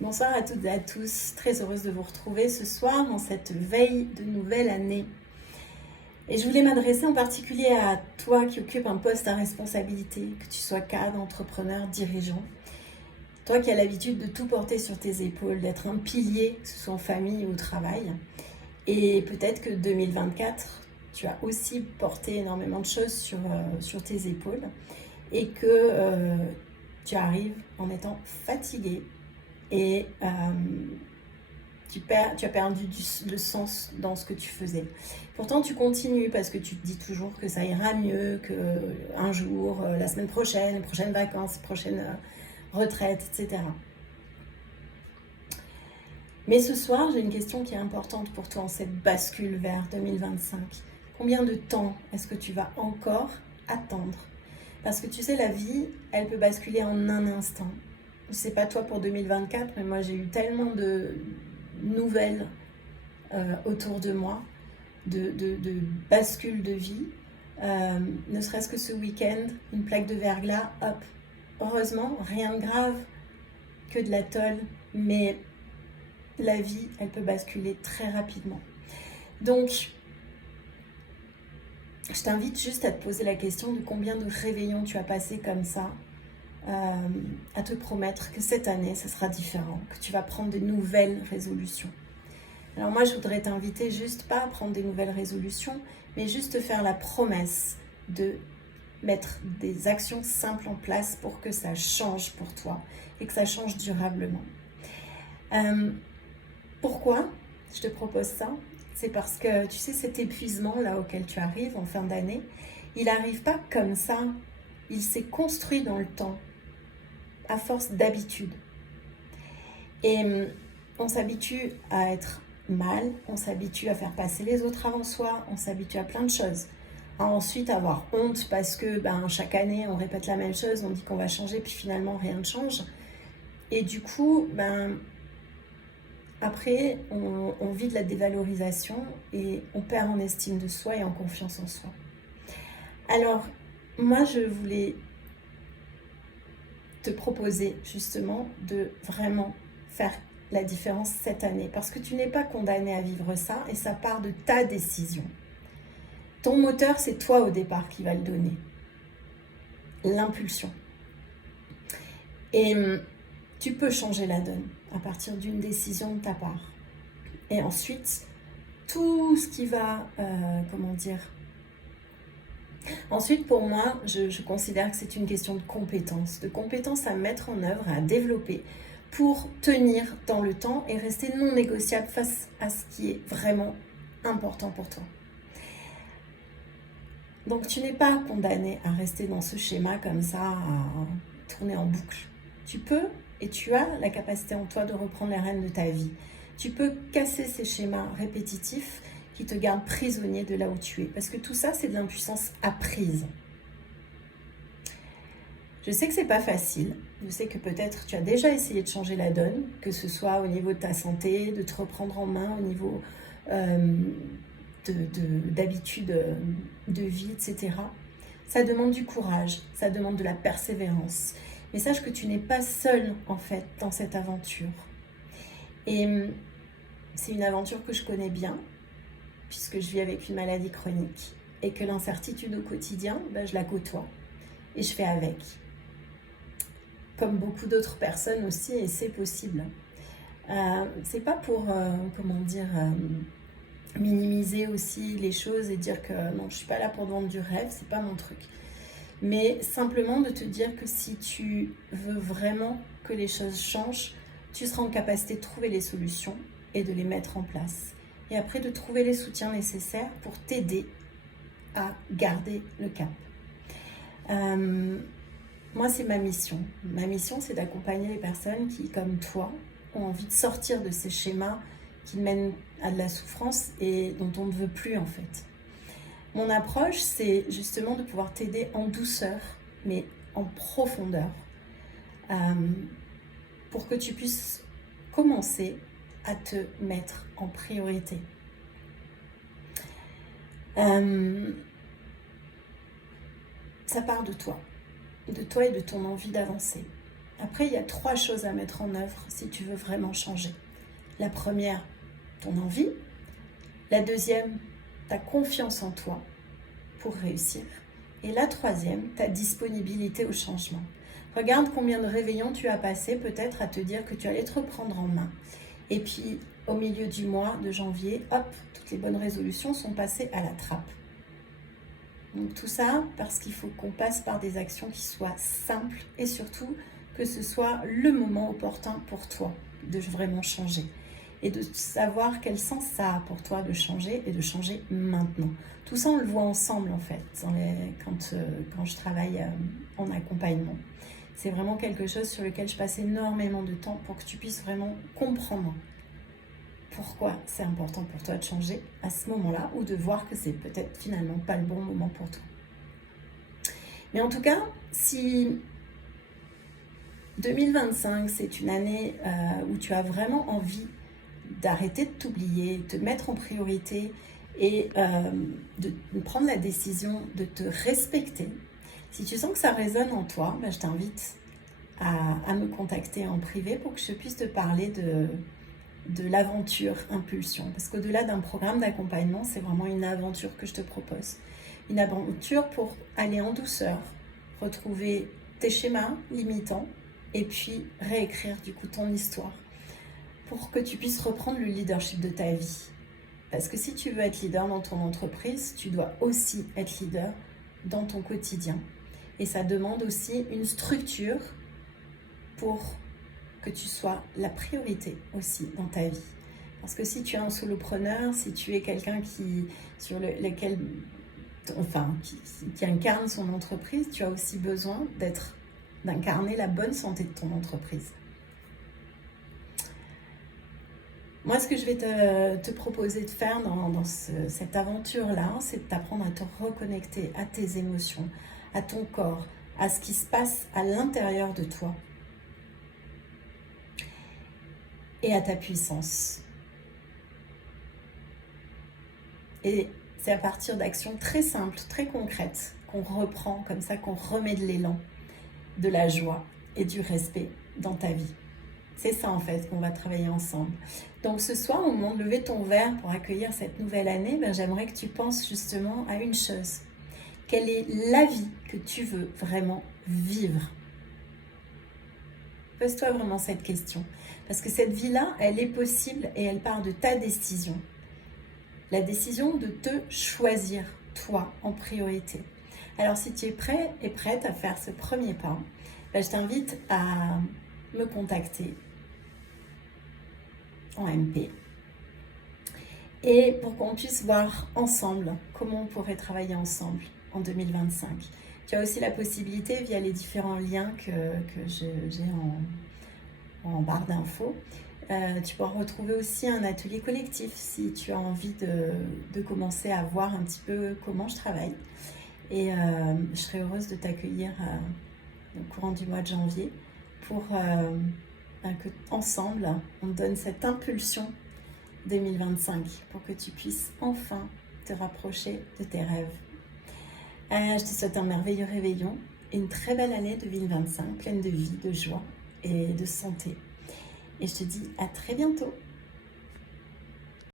Bonsoir à toutes et à tous, très heureuse de vous retrouver ce soir en cette veille de nouvelle année. Et je voulais m'adresser en particulier à toi qui occupe un poste à responsabilité, que tu sois cadre, entrepreneur, dirigeant. Toi qui as l'habitude de tout porter sur tes épaules, d'être un pilier, que ce soit en famille ou au travail. Et peut-être que 2024, tu as aussi porté énormément de choses sur tes épaules et que tu arrives en étant fatigué et tu as perdu le sens dans ce que tu faisais. Pourtant, tu continues parce que tu te dis toujours que ça ira mieux, qu'un jour, la semaine prochaine, les prochaines vacances, les prochaines retraites, etc. Mais ce soir, j'ai une question qui est importante pour toi en cette bascule vers 2025. Combien de temps est-ce que tu vas encore attendre? Parce que tu sais, la vie, elle peut basculer en un instant. Je sais pas toi pour 2024, mais moi j'ai eu tellement de nouvelles autour de moi, de bascules de vie. Ne serait-ce que ce week-end, une plaque de verglas, hop. Heureusement, rien de grave, que de la tôle, mais la vie, elle peut basculer très rapidement. Donc, je t'invite juste à te poser la question de combien de réveillons tu as passé comme ça, à te promettre que cette année, ça sera différent, que tu vas prendre de nouvelles résolutions. Alors moi, je voudrais t'inviter juste pas à prendre des nouvelles résolutions, mais juste te faire la promesse de mettre des actions simples en place pour que ça change pour toi et que ça change durablement. Pourquoi je te propose ça? C'est parce que, tu sais, cet épuisement là auquel tu arrives en fin d'année, il n'arrive pas comme ça. Il s'est construit dans le temps, à force d'habitude. Et on s'habitue à être mal, on s'habitue à faire passer les autres avant soi, on s'habitue à plein de choses. À ensuite avoir honte parce que chaque année on répète la même chose, on dit qu'on va changer, puis finalement rien ne change. Et du coup, après, on vit de la dévalorisation et on perd en estime de soi et en confiance en soi. Alors, moi, je voulais te proposer justement de vraiment faire la différence cette année parce que tu n'es pas condamné à vivre ça et ça part de ta décision. Ton moteur, c'est toi au départ qui va le donner. L'impulsion. Et tu peux changer la donne à partir d'une décision de ta part. Et ensuite, tout ce qui va, Ensuite, pour moi, je considère que c'est une question de compétences à mettre en œuvre, à développer pour tenir dans le temps et rester non négociable face à ce qui est vraiment important pour toi. Donc, tu n'es pas condamné à rester dans ce schéma comme ça, à tourner en boucle. Tu peux et tu as la capacité en toi de reprendre les rênes de ta vie. Tu peux casser ces schémas répétitifs qui te gardent prisonnier de là où tu es. Parce que tout ça, c'est de l'impuissance apprise. Je sais que c'est pas facile. Je sais que peut-être tu as déjà essayé de changer la donne, que ce soit au niveau de ta santé, de te reprendre en main, au niveau d'habitudes de vie, etc. Ça demande du courage, ça demande de la persévérance. Mais sache que tu n'es pas seul, en fait, dans cette aventure. Et c'est une aventure que je connais bien, puisque je vis avec une maladie chronique et que l'incertitude au quotidien, je la côtoie et je fais avec. Comme beaucoup d'autres personnes aussi, et c'est possible. C'est pas pour, minimiser aussi les choses et dire que non, je suis pas là pour vendre du rêve, c'est pas mon truc. Mais simplement de te dire que si tu veux vraiment que les choses changent, tu seras en capacité de trouver les solutions et de les mettre en place. Et après de trouver les soutiens nécessaires pour t'aider à garder le cap. Moi, c'est ma mission. Ma mission, c'est d'accompagner les personnes qui, comme toi, ont envie de sortir de ces schémas qui mènent à de la souffrance et dont on ne veut plus en fait. Mon approche, c'est justement de pouvoir t'aider en douceur, mais en profondeur, pour que tu puisses commencer à te mettre en priorité. Ça part de toi et de ton envie d'avancer. Après, il y a 3 choses à mettre en œuvre si tu veux vraiment changer. La première, ton envie. La deuxième, ta confiance en toi pour réussir. Et la troisième, ta disponibilité au changement. Regarde combien de réveillons tu as passé peut-être à te dire que tu allais te reprendre en main. Et puis, au milieu du mois de janvier, hop, toutes les bonnes résolutions sont passées à la trappe. Donc tout ça parce qu'il faut qu'on passe par des actions qui soient simples et surtout que ce soit le moment opportun pour toi de vraiment changer. Et de savoir quel sens ça a pour toi de changer et de changer maintenant. Tout ça, on le voit ensemble en fait, quand je travaille en accompagnement. C'est vraiment quelque chose sur lequel je passe énormément de temps pour que tu puisses vraiment comprendre pourquoi c'est important pour toi de changer à ce moment-là ou de voir que c'est peut-être finalement pas le bon moment pour toi. Mais en tout cas, si 2025, c'est une année où tu as vraiment envie d'arrêter de t'oublier, de te mettre en priorité et de prendre la décision de te respecter. Si tu sens que ça résonne en toi, je t'invite à me contacter en privé pour que je puisse te parler de l'aventure Impulsion. Parce qu'au-delà d'un programme d'accompagnement, c'est vraiment une aventure que je te propose. Une aventure pour aller en douceur, retrouver tes schémas limitants et puis réécrire du coup ton histoire pour que tu puisses reprendre le leadership de ta vie. Parce que si tu veux être leader dans ton entreprise, tu dois aussi être leader dans ton quotidien. Et ça demande aussi une structure pour que tu sois la priorité aussi dans ta vie. Parce que si tu es un solopreneur, si tu es quelqu'un qui incarne son entreprise, tu as aussi besoin d'incarner la bonne santé de ton entreprise. Moi, ce que je vais te proposer de faire dans cette aventure-là, c'est de t'apprendre à te reconnecter à tes émotions, à ton corps, à ce qui se passe à l'intérieur de toi et à ta puissance. Et c'est à partir d'actions très simples, très concrètes, qu'on reprend comme ça, qu'on remet de l'élan, de la joie et du respect dans ta vie. C'est ça en fait qu'on va travailler ensemble. Donc ce soir, au moment de lever ton verre pour accueillir cette nouvelle année, j'aimerais que tu penses justement à une chose. Quelle est la vie que tu veux vraiment vivre? Pose-toi vraiment cette question. Parce que cette vie-là, elle est possible et elle part de ta décision. La décision de te choisir, toi, en priorité. Alors si tu es prêt et prête à faire ce premier pas, je t'invite à me contacter en MP et pour qu'on puisse voir ensemble comment on pourrait travailler ensemble en 2025. Tu as aussi la possibilité via les différents liens que j'ai en barre d'infos. Tu pourras retrouver aussi un atelier collectif si tu as envie de commencer à voir un petit peu comment je travaille. Et je serai heureuse de t'accueillir au courant du mois de janvier pour que ensemble on te donne cette impulsion 2025 pour que tu puisses enfin te rapprocher de tes rêves. Je te souhaite un merveilleux réveillon, une très belle année 2025 pleine de vie, de joie et de santé. Et je te dis à très bientôt.